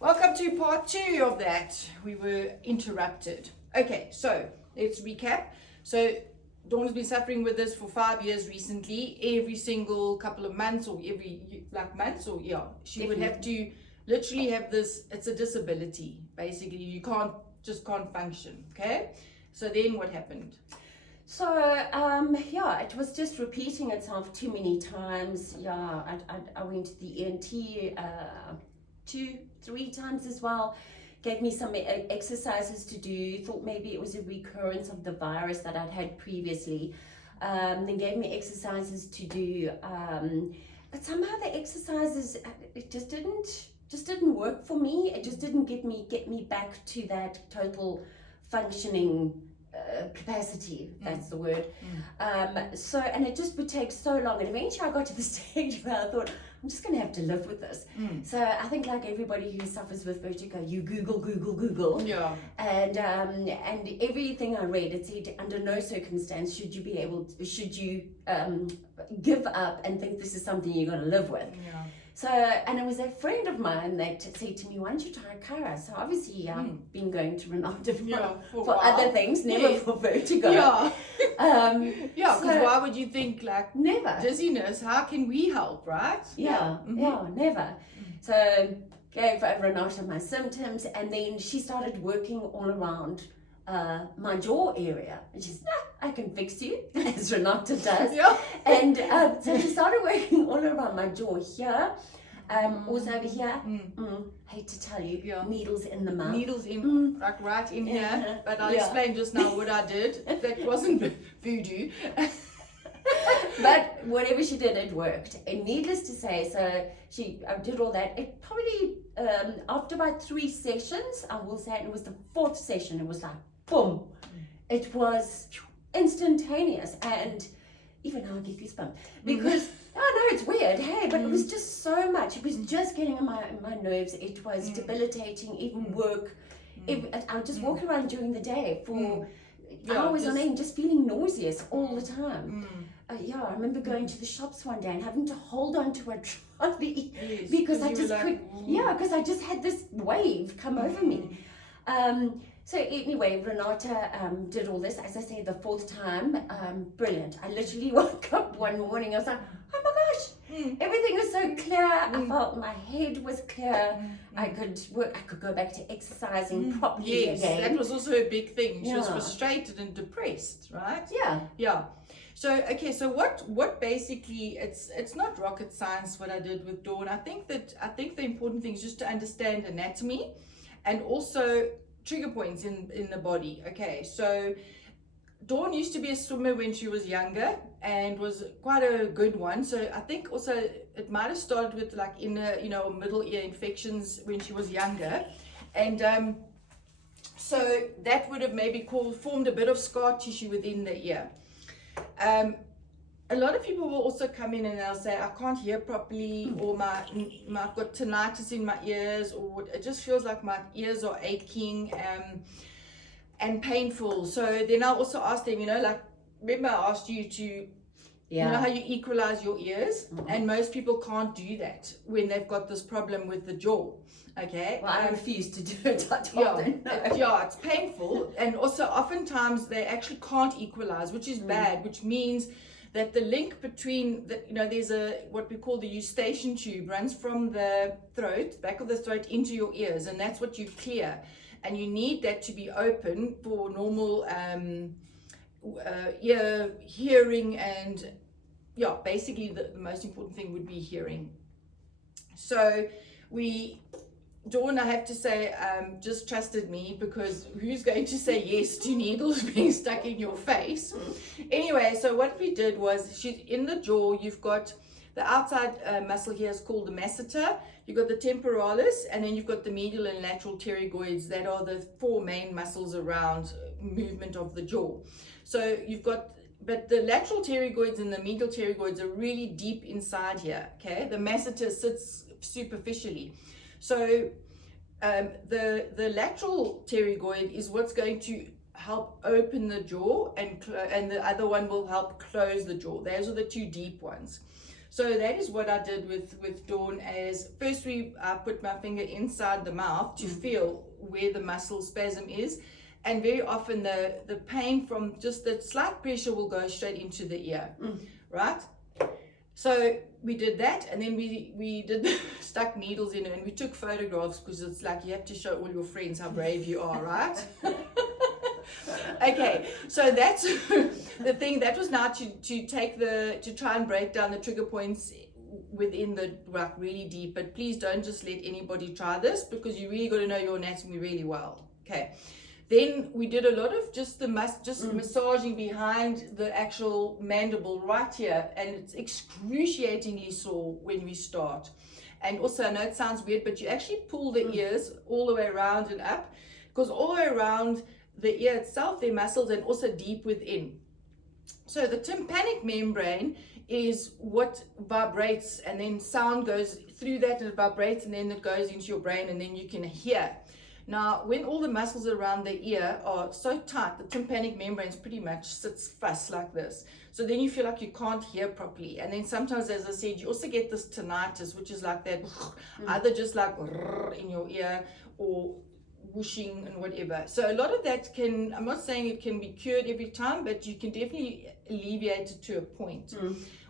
Welcome to part 2 of that. We were interrupted. Okay, so let's recap. So Dawn has been suffering with this for 5 years recently. Every single couple of months or every she would have to literally have this. It's a disability. Basically, you can't function. Okay, so then what happened? So, it was just repeating itself too many times. Yeah, I went to the ENT 2-3 times as well. Gave me some exercises to do. Thought maybe it was a recurrence of the virus that I'd had previously. Then gave me exercises to do. But somehow the exercises, it just didn't work for me. It just didn't get me back to that total functioning capacity, that's the word. And it just would take so long, and eventually I got to the stage where I thought, I'm just going to have to live with this. So I think, like everybody who suffers with vertigo, you Google, and everything I read, it said under no circumstance should you give up and think this is something you're going to live with. So, and it was a friend of mine that said to me, why don't you try Cara? So obviously I've been going to Renata for other things, never for vertigo. Because why would you think never dizziness, how can we help, right? Never. So gave Renata my symptoms, and then she started working all around my jaw area. And she said, I can fix you, as Renata does. And so she started working all around my jaw here, also over here. Hate to tell you, needles in the mouth. Needles in, right in here. But I'll explain just now what I did. That wasn't voodoo. But whatever she did, it worked. And needless to say, so I did all that. It probably, after about 3 sessions, I will say, and it was the 4th session, it was like, boom. It was instantaneous, and even now I get goosebumps because I know it's weird, hey, but it was just so much. It was just getting on my nerves. It was debilitating, even work. I would just walk around during the day for hours on end, just feeling nauseous all the time. I remember going to the shops one day and having to hold on to a trolley because I just because I just had this wave come over me. So anyway, Renata did all this, as I say, the 4th time. Brilliant. I literally woke up one morning, I was like, oh my gosh, everything was so clear. I felt my head was clear. I could work, I could go back to exercising properly again. That was also a big thing. She was frustrated and depressed, right? Yeah. So, okay, so what basically, it's not rocket science what I did with Dawn. I think the important thing is just to understand anatomy and also trigger points in the body. Okay, so Dawn used to be a swimmer when she was younger and was quite a good one. So I think also it might have started with inner, middle ear infections when she was younger, and so that would have maybe formed a bit of scar tissue within the ear. A lot of people will also come in and they'll say, I can't hear properly, or I've got tinnitus in my ears, or it just feels like my ears are aching and painful. So then I'll also ask them, remember I asked you to, you know how you equalize your ears? And most people can't do that when they've got this problem with the jaw. Okay. Well, I refuse to do it. I told them. It's painful. And also oftentimes they actually can't equalize, which is bad, which means that the link between there's what we call the eustachian tube runs from the throat, back of the throat, into your ears, and that's what you clear, and you need that to be open for normal ear hearing, and basically the most important thing would be hearing. So Dawn, I have to say, just trusted me, because who's going to say yes to needles being stuck in your face? Anyway, so what we did was, in the jaw, you've got the outside muscle here is called the masseter, you've got the temporalis, and then you've got the medial and lateral pterygoids. That are the 4 main muscles around movement of the jaw. So but the lateral pterygoids and the medial pterygoids are really deep inside here, okay? The masseter sits superficially. So the lateral pterygoid is what's going to help open the jaw, and the other one will help close the jaw. Those are the 2 deep ones. So that is what I did with Dawn. As first I put my finger inside the mouth to feel where the muscle spasm is, and very often the pain from just the slight pressure will go straight into the ear, right? So we did that, and then we did stuck needles in it, and we took photographs, because it's like you have to show all your friends how brave you are, right? Okay, so that's the thing. That was now to try and break down the trigger points within the really deep. But please don't just let anybody try this, because you really got to know your anatomy really well. Okay. Then we did a lot of just massaging behind the actual mandible right here, and it's excruciatingly sore when we start. And also, I know it sounds weird, but you actually pull the ears all the way around and up, because all the way around the ear itself, there are muscles, and also deep within. So the tympanic membrane is what vibrates, and then sound goes through that, and it vibrates, and then it goes into your brain, and then you can hear. Now, when all the muscles around the ear are so tight, the tympanic membrane pretty much sits fast like this. So then you feel like you can't hear properly. And then sometimes, as I said, you also get this tinnitus, which is like that, either just like in your ear or whooshing and whatever. So a lot of that I'm not saying it can be cured every time, but you can definitely alleviate it to a point.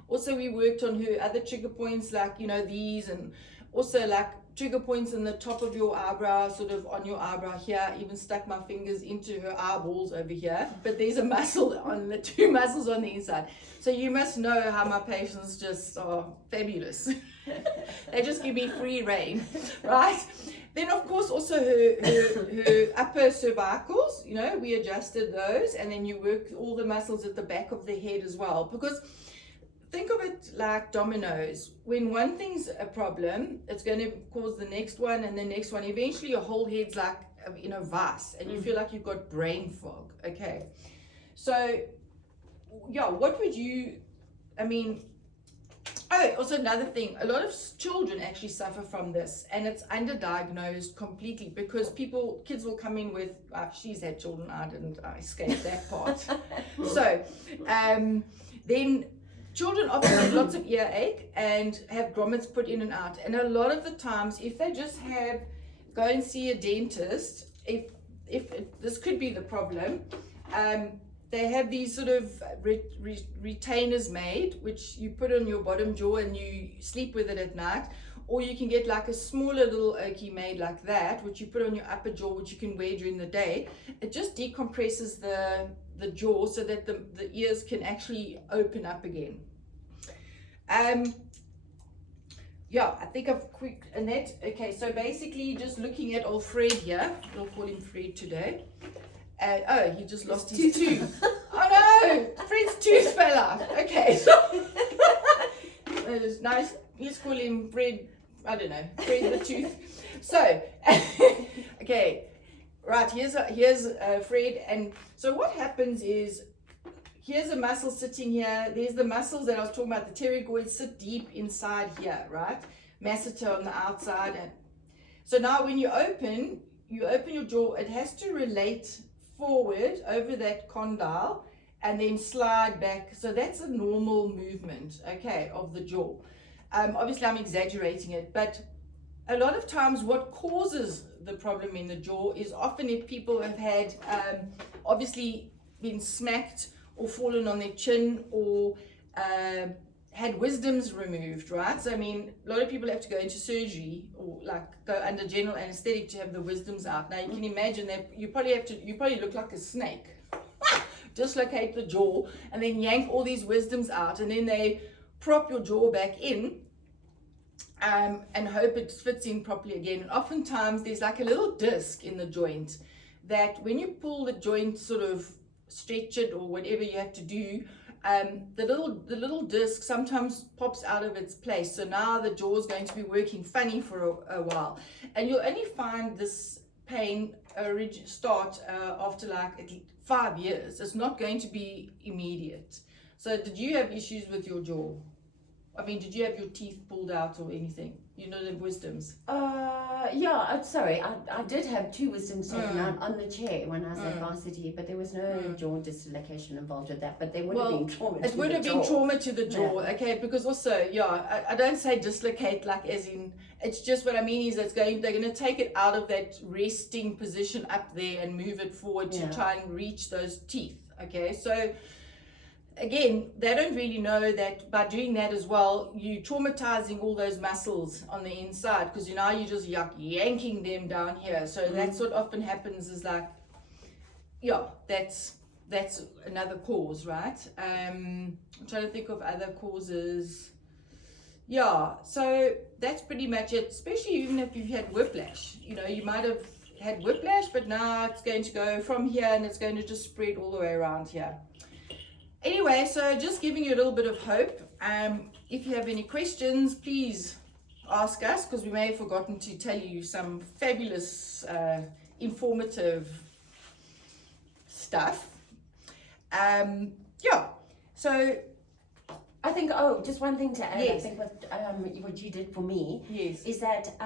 Also, we worked on her other trigger points, like, these, and also like trigger points in the top of your eyebrow, sort of on your eyebrow here. Even stuck my fingers into her eyeballs over here, but there's a muscle on the two muscles on the inside. So you must know how my patients just are fabulous. They just give me free rein, right? Then of course also her upper cervicals, we adjusted those, and then you work all the muscles at the back of the head as well, because think of it like dominoes. When one thing's a problem, it's going to cause the next one and the next one. Eventually your whole head's like in a vice, and you feel like you've got brain fog. Okay, so yeah, what would you, also another thing, a lot of children actually suffer from this, and it's underdiagnosed completely, because kids will come in with, she's had children, I escaped that part. So then children often have lots of earache and have grommets put in and out. And a lot of the times, if they just go and see a dentist, if this could be the problem, they have these sort of retainers made, which you put on your bottom jaw and you sleep with it at night. Or you can get like a smaller little okie made like that, which you put on your upper jaw, which you can wear during the day. It just decompresses the jaw so that the ears can actually open up again. Yeah, I think I've quick, and that, okay, so basically just looking at old Fred here, we'll call him Fred today. Oh, he just lost his tooth. Oh no, Fred's tooth fell out. Okay. It was nice. Let's call him Fred, I don't know, Fred the tooth. So, okay, right, here's Fred. And so what happens is, here's a muscle sitting here. There's the muscles that I was talking about, the pterygoids sit deep inside here, right? Masseter on the outside. And so now when you open your jaw, it has to relate forward over that condyle and then slide back. So that's a normal movement, okay, of the jaw. Obviously I'm exaggerating it, but a lot of times what causes the problem in the jaw is often if people have had obviously been smacked or fallen on their chin, or had wisdoms removed, right? So a lot of people have to go into surgery or like go under general anesthetic to have the wisdoms out. Now you can imagine that you probably look like a snake. Dislocate the jaw and then yank all these wisdoms out, and then they prop your jaw back in and hope it fits in properly again. And oftentimes there's like a little disc in the joint that when you pull the joint, sort of stretch it or whatever you have to do, the little disc sometimes pops out of its place. So now the jaw is going to be working funny for a while, and you'll only find this pain start after like at least 5 years. It's not going to be immediate. So did you have issues with your jaw? Did you have your teeth pulled out or anything? The wisdoms? Sorry, I did have 2 wisdoms taken out on the chair when I was at varsity, but there was no jaw dislocation involved with that, but there would have been trauma to the jaw. It would have been trauma to the jaw, okay, because also, I don't say dislocate like as in, it's just what I mean is they're going to take it out of that resting position up there and move it forward to try and reach those teeth, okay, so again, they don't really know that by doing that as well, you're traumatizing all those muscles on the inside because you're just yanking them down here. So that's what often happens is like, that's another cause, right? I'm trying to think of other causes. So that's pretty much it, especially even if you've had whiplash. You might have had whiplash, but now it's going to go from here and it's going to just spread all the way around here. Anyway, so just giving you a little bit of hope. If you have any questions, please ask us because we may have forgotten to tell you some fabulous, informative stuff. So I think, just one thing to add, I think what you did for me is that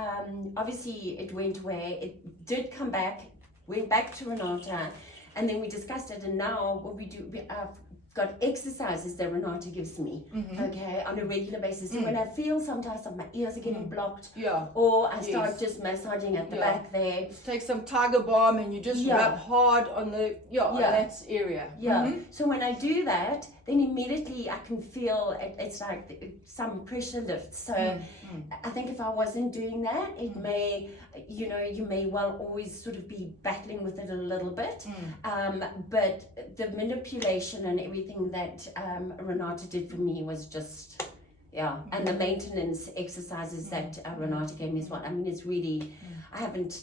obviously it went away, it did come back, went back to Renata, and then we discussed it, and now what we do, I've got exercises that Renata gives me, okay, on a regular basis. So when I feel sometimes that my ears are getting blocked, or I start just massaging at the back there. Just take some tiger balm and you just rub hard on the on that area. So when I do that, then immediately I can feel it's like some pressure lifts. So I think if I wasn't doing that, it may, you may well always sort of be battling with it a little bit. But the manipulation and everything that Renata did for me was just, and the maintenance exercises that Renata gave me as well. I mean, it's really, I haven't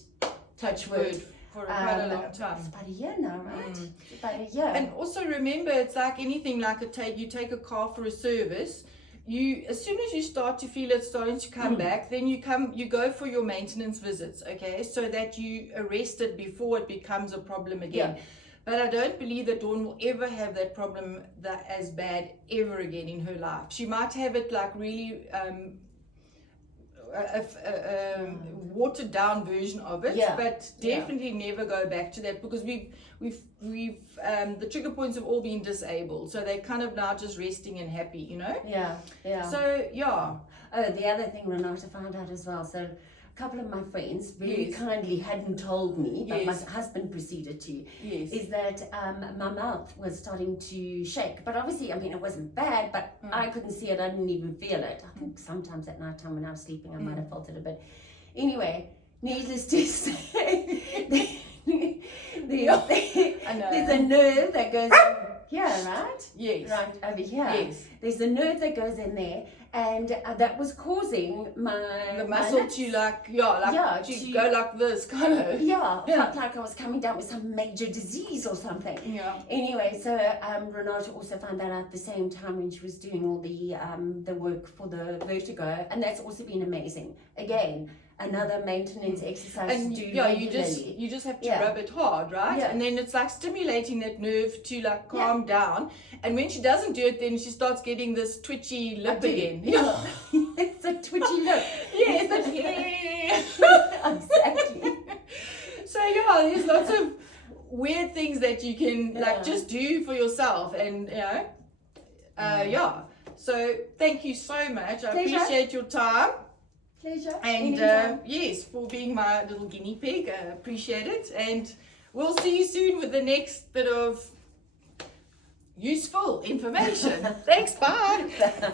touched wood for quite a long time. It's about a year now, right? About a year. And also remember, it's like anything, like you take a car for a service. As soon as you start to feel it starting to come back, then you go for your maintenance visits, okay, so that you arrest it before it becomes a problem again. But I don't believe that Dawn will ever have that problem as bad ever again in her life. She might have it like really watered down version of it, but definitely never go back to that because we've the trigger points have all been disabled, so they're kind of now just resting and happy, So Oh, the other thing Renata found out as well. So a couple of my friends very kindly hadn't told me, but my husband proceeded to, is that my mouth was starting to shake. But obviously, I mean, it wasn't bad, but I couldn't see it. I didn't even feel it. I think sometimes at night time when I was sleeping, I might have felt it a bit. Anyway, needless to say, there's a nerve that goes in here, right? Yes. Right over here. Yes. There's a nerve that goes in there, and that was causing the muscle to go like this, kind of. Felt like I was coming down with some major disease or something. Anyway, so Renata also found that out at the same time when she was doing all the work for the vertigo, and that's also been amazing. Again, another maintenance exercise and to do regularly. You just have to rub it hard, right? And then it's like stimulating that nerve to like calm down. And when she doesn't do it, then she starts getting this twitchy lip again. It's a twitchy lip. Exactly. So there's lots of weird things that you can like just do for yourself, and So thank you so much. I appreciate your time. Pleasure. And yes, for being my little guinea pig. I appreciate it. And we'll see you soon with the next bit of useful information. Thanks. Bye. Bye.